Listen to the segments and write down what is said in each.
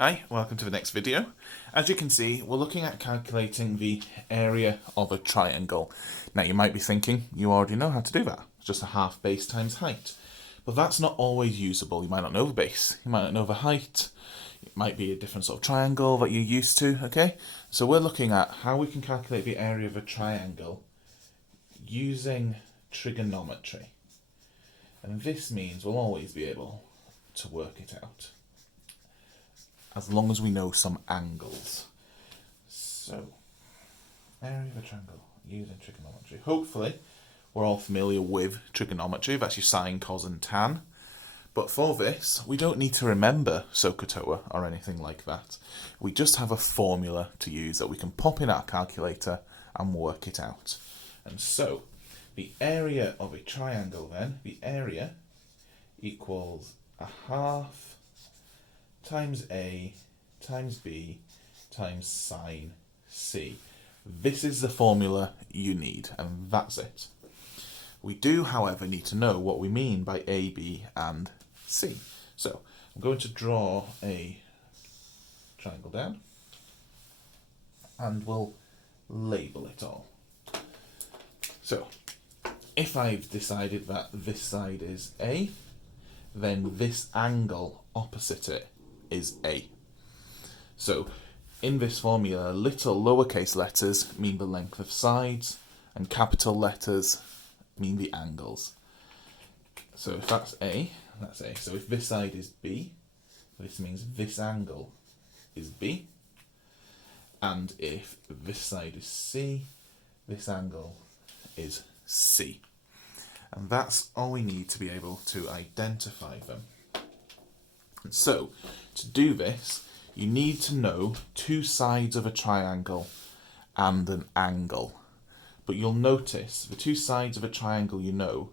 Hi, welcome to the next video. As you can see, we're looking at calculating the area of a triangle. Now you might be thinking, you already know how to do that. It's just a half base times height. But that's not always usable. You might not know the base, you might not know the height. It might be a different sort of triangle that you're used to, okay? So we're looking at how we can calculate the area of a triangle using trigonometry. And this means we'll always be able to work it out, as long as we know some angles. So, area of a triangle using trigonometry. Hopefully, we're all familiar with trigonometry. That's your sine, cos, and tan. But for this, we don't need to remember SOHCAHTOA or anything like that. We just have a formula to use that we can pop in our calculator and work it out. And so, the area of a triangle then, the area equals a half times A times B times sine C. This is the formula you need, and that's it. We do, however, need to know what we mean by A, B, and C. So, I'm going to draw a triangle down, and we'll label it all. So, if I've decided that this side is A, then this angle opposite it is A. So in this formula, little lowercase letters mean the length of sides and capital letters mean the angles. So if that's A, that's A. So if this side is B, this means this angle is B. And if this side is C, this angle is C. And that's all we need to be able to identify them. And so, to do this, you need to know two sides of a triangle and an angle. But you'll notice the two sides of a triangle you know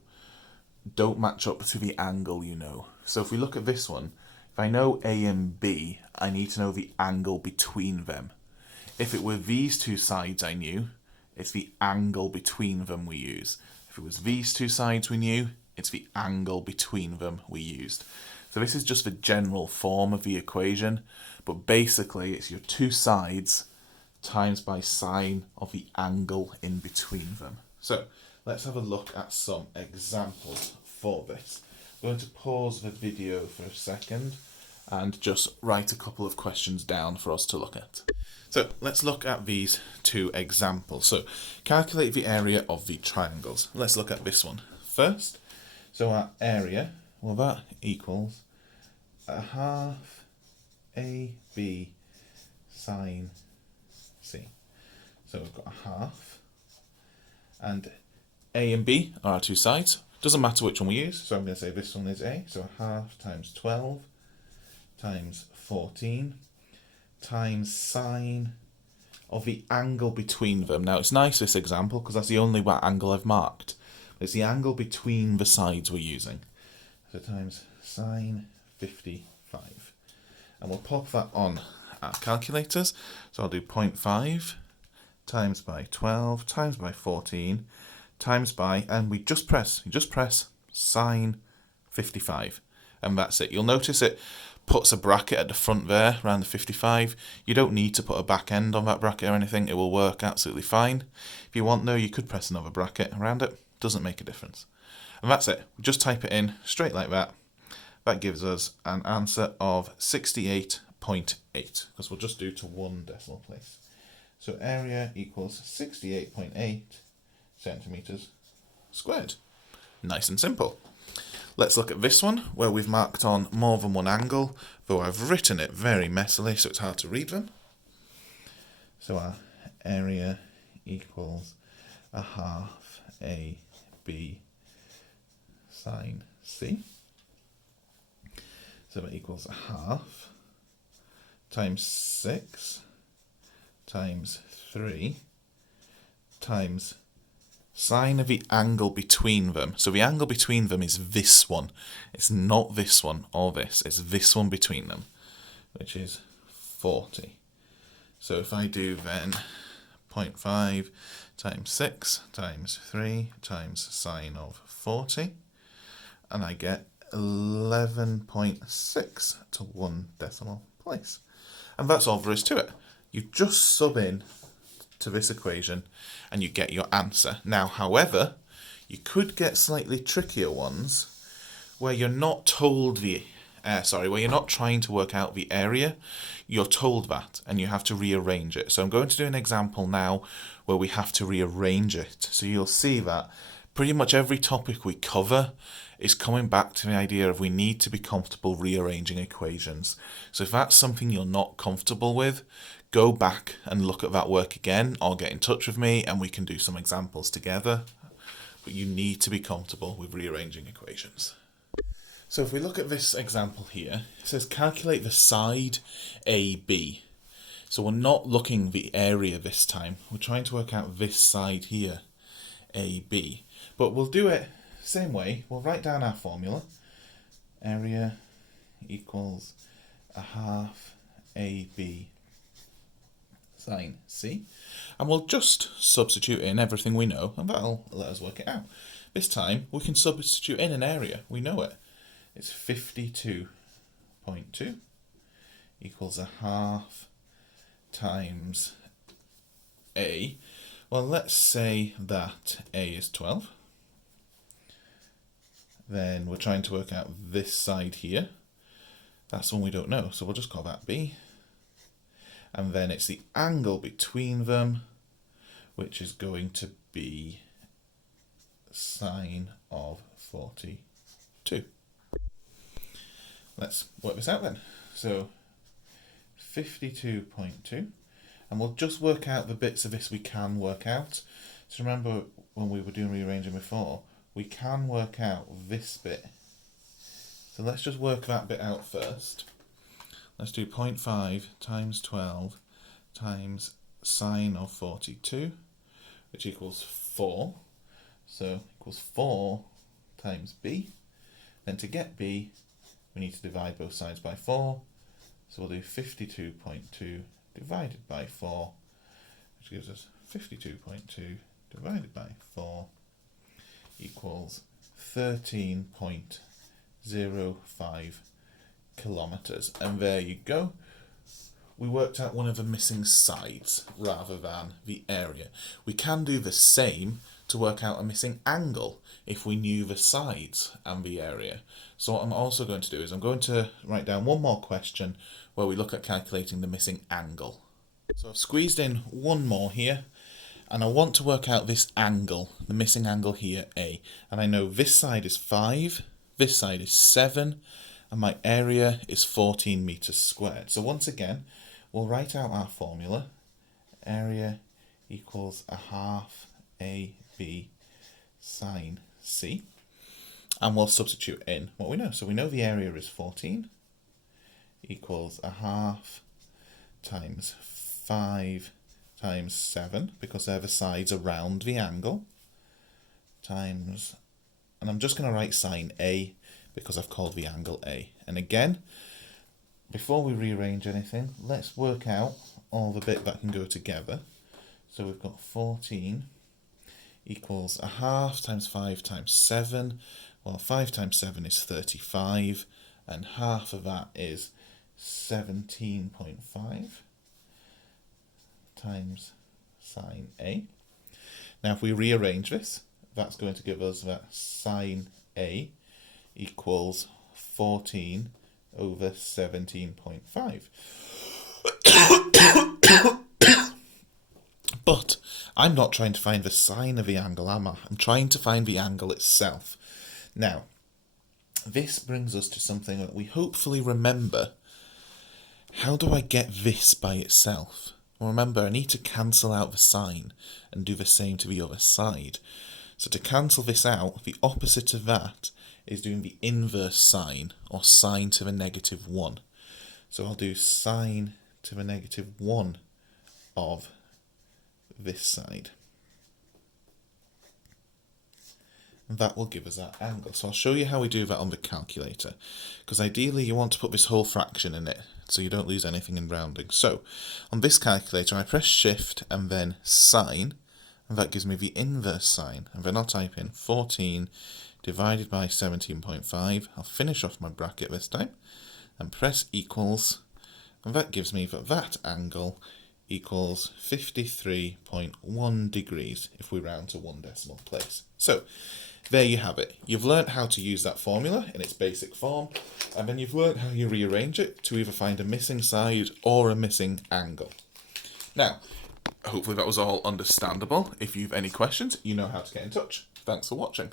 don't match up to the angle you know. So if we look at this one, if I know A and B, I need to know the angle between them. If it were these two sides I knew, it's the angle between them we use. If it was these two sides we knew, it's the angle between them we used. So this is just the general form of the equation, but basically it's your two sides times by sine of the angle in between them. So let's have a look at some examples for this. I'm going to pause the video for a second and just write a couple of questions down for us to look at. So let's look at these two examples. So calculate the area of the triangles. Let's look at this one first. So our area, well, that equals a half AB sine C. So we've got a half, and A and B are our two sides. Doesn't matter which one we use, so I'm going to say this one is A. So a half times 12 times 14 times sine of the angle between them. Now it's nice, this example, because that's the only angle I've marked. It's the angle between the sides we're using. So times sine 55. And we'll pop that on our calculators. So I'll do 0.5 times by 12 times by 14 times by, and you just press sine 55. And that's it. You'll notice it puts a bracket at the front there, around the 55. You don't need to put a back end on that bracket or anything. It will work absolutely fine. If you want though, you could press another bracket around it. Doesn't make a difference. And that's it. Just type it in straight like that. That gives us an answer of 68.8, because we'll just do to one decimal place. So area equals 68.8 centimetres squared. Nice and simple. Let's look at this one, where we've marked on more than one angle, though I've written it very messily, so it's hard to read them. So our area equals a half AB sine C. So that equals a half times 6 times 3 times sine of the angle between them. So the angle between them is this one. It's not this one or this. It's this one between them, which is 40. So if I do then 0.5 times 6 times 3 times sine of 40, and I get 11.6 to one decimal place. And that's all there is to it. You just sub in to this equation and you get your answer. Now, however, you could get slightly trickier ones where you're not told where you're not trying to work out the area, you're told that and you have to rearrange it. So I'm going to do an example now where we have to rearrange it. So you'll see that pretty much every topic we cover is coming back to the idea of we need to be comfortable rearranging equations. So if that's something you're not comfortable with, go back and look at that work again or get in touch with me and we can do some examples together. But you need to be comfortable with rearranging equations. So if we look at this example here, it says calculate the side AB. So we're not looking the area this time. We're trying to work out this side here, AB. But we'll do it same way. We'll write down our formula. Area equals a half AB sine C. And we'll just substitute in everything we know and that'll let us work it out. This time we can substitute in an area. We know it. It's 52.2 equals a half times A. Well, let's say that A is 12. Then we're trying to work out this side here. That's one we don't know, so we'll just call that B. And then it's the angle between them, which is going to be sine of 42. Let's work this out then. So 52.2, and we'll just work out the bits of this we can work out. So remember when we were doing rearranging before, we can work out this bit. So let's just work that bit out first. Let's do 0.5 times 12 times sine of 42, which equals 4. So equals 4 times b. Then to get b, we need to divide both sides by 4. So we'll do 52.2 divided by 4, which gives us 52.2 divided by 4 equals 13.05 kilometers. And there you go. We worked out one of the missing sides rather than the area. We can do the same to work out a missing angle if we knew the sides and the area. So what I'm also going to do is I'm going to write down one more question where we look at calculating the missing angle. So I've squeezed in one more here, and I want to work out this angle, the missing angle here, A. And I know this side is 5, this side is 7, and my area is 14 meters squared. So once again, we'll write out our formula. Area equals a half AB sine C. And we'll substitute in what we know. So we know the area is 14 equals a half times 5 times 7, because they're the sides around the angle, times, and I'm just going to write sine A because I've called the angle A. And again, before we rearrange anything, let's work out all the bit that can go together. So we've got 14 equals a half times 5 times 7. Well, 5 times 7 is 35, and half of that is 17.5 times sine A. Now if we rearrange this, that's going to give us that sine A equals 14 over 17.5. But I'm not trying to find the sine of the angle, am I? I'm trying to find the angle itself. Now, this brings us to something that we hopefully remember. How do I get this by itself? Well, remember, I need to cancel out the sine and do the same to the other side. So to cancel this out, the opposite of that is doing the inverse sine, or sine to the negative 1. So I'll do sine to the negative 1 of this side. And that will give us that angle. So I'll show you how we do that on the calculator, because ideally you want to put this whole fraction in it so you don't lose anything in rounding. So on this calculator I press shift and then sine, and that gives me the inverse sine. And then I'll type in 14 divided by 17.5. I'll finish off my bracket this time and press equals, And that gives me that angle equals 53.1 degrees if we round to 1 decimal place. So there you have it. You've learnt how to use that formula in its basic form, and then you've learnt how you rearrange it to either find a missing side or a missing angle. Now, hopefully that was all understandable. If you've any questions, you know how to get in touch. Thanks for watching.